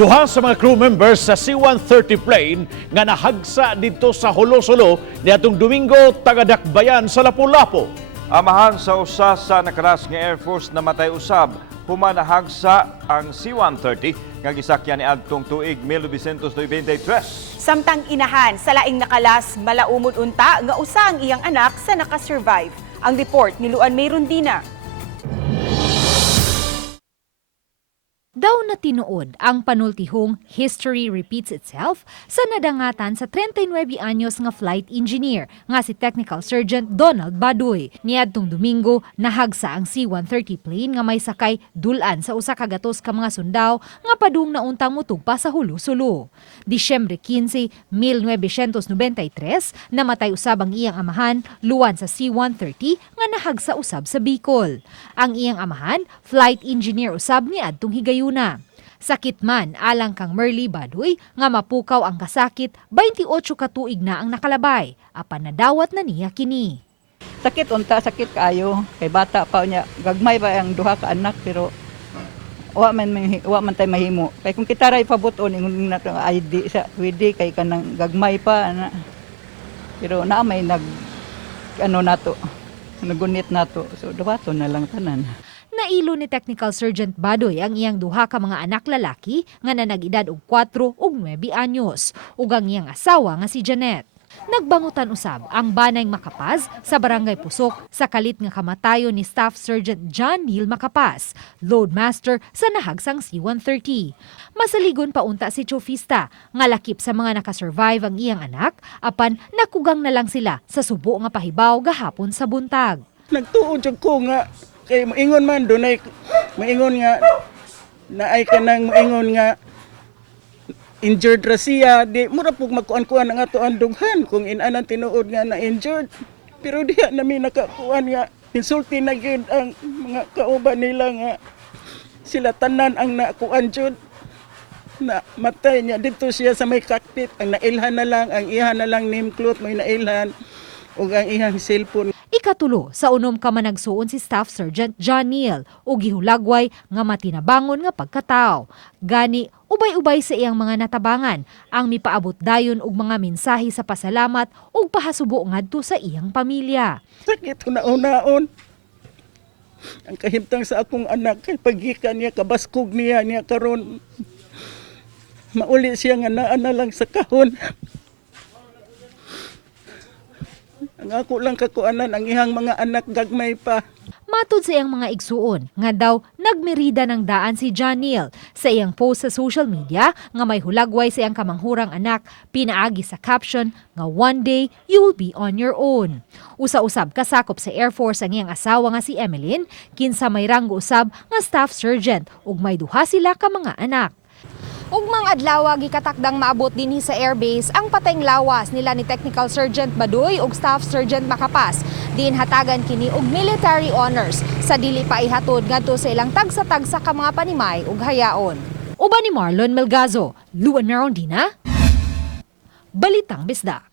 Duha sa mga crew members sa C-130 plane nga nahagsa dito sa Hulo-Sulo niadtong Domingo taga-Dakbayan sa Lapu-Lapu. Amahan sa usa sa nakaras nga Air Force namatay usab, human nahagsa ang C-130 nga gisakyan ni adtong tuig 1923. Samtang inahan sa laing nakalas malaumod unta nga usa ang iyang anak sa nakasurvive. Ang report ni Luan May Rondina. Daw na tinuod ang panultihong history repeats itself sa nadangatan sa 39 anyos nga flight engineer nga si Technical Sergeant Donald Baduy. Niadtong Domingo, nahagsa ang C-130 plane nga may sakay dulan sa usa ka gatos ka mga sundao nga padung na untang mutugpa sa Hulo-Sulo. Disyembre 15, 1993, namatay usab ang iyang amahan luwan sa C-130 nga nahagsa usab sa Bicol. Ang iyang amahan, flight engineer usab ni adtong higayuna. Sakit man alang kang Merly Baduy nga mapukaw ang kasakit 28 ka tuig na ang nakalabay. Apan nadawat na niya kini. Sakit unta, sakit kaayo. Kay bata pa niya, gagmay ba ang duha ka anak pero wa man tay mahimo. Kay kung kita ray pabuton ingon nato ID sa pwede kay kanang gagmay pa ana. Pero na may nato. Nagunit nato. So dawaton na lang tanan. Nailo ni Technical Sergeant Badoy ang iyang duha ka mga anak lalaki nga nanag-edad og 4 ug 9 anyos ug ang iyang asawa nga si Janet. Nagbangutan usab ang Banay Macapaz sa Barangay Pusok sa kalit nga kamatayon ni Staff Sergeant John Neil Macapaz, loadmaster sa nahagsang C-130. Masaligon pa unta si Chofista nga lakip sa mga nakasurvive ang iyang anak apan nakugang na lang sila sa subo nga pahibaw gahapon sa buntag. Nagtuod jud ko nga kay moingon man dunay moingon nga naay kanang moingon nga injured ra siya di mura pug magkuan-kuan ang ato ang dughan kung inanan tinuod nga na injured pero diha nami nakakuan nga insulti na gyud ang mga kauban nila nga sila tanan ang nakuan jud na matay niya dito siya sa may cockpit ang nailhan na lang ang iha na lang name cloth may nailhan ug ang ihang cellphone. Ikatulo sa unom ka man nagsuon si Staff Sergeant John Neil o gihulagway nga matinabangon nga pagkatao. Gani, ubay-ubay sa iyang mga natabangan ang mipaabot dayon og mga mensahe sa pasalamat ug pahasubo ngadto sa iyang pamilya. Sakit una-unaon. Ang kahimtang sa akong anak kay paggikan niya kabaskog niya karon mauli siya nga naa na lang sa kahon. Ang ako lang kakuanan ang ihang mga anak gagmay pa. Matud sa iyang mga igsuon nga daw nagmerida ng daan si John Neil sa iyang post sa social media nga may hulagway sa iyang kamanghurang anak pinaagi sa caption nga one day you'll be on your own. Usa-usab kasakop sa Air Force ang iyang asawa nga si Emeline, kinsa may ranggo usab nga staff sergeant ug may duha sila ka mga anak. Ugmang adlaw gikatakdang maabot dinhi sa airbase ang patayng lawas nila ni Technical Sergeant Baduy ug Staff Sergeant Macapaz. Diin hatagan kini og military honors sa dili pa ihatod ngadto sa ilang tagsa-tagsa ka mga panimay ug hayaon. Uban ni Marlon Melgazo, Luan May Rondina, Balitang Bisda.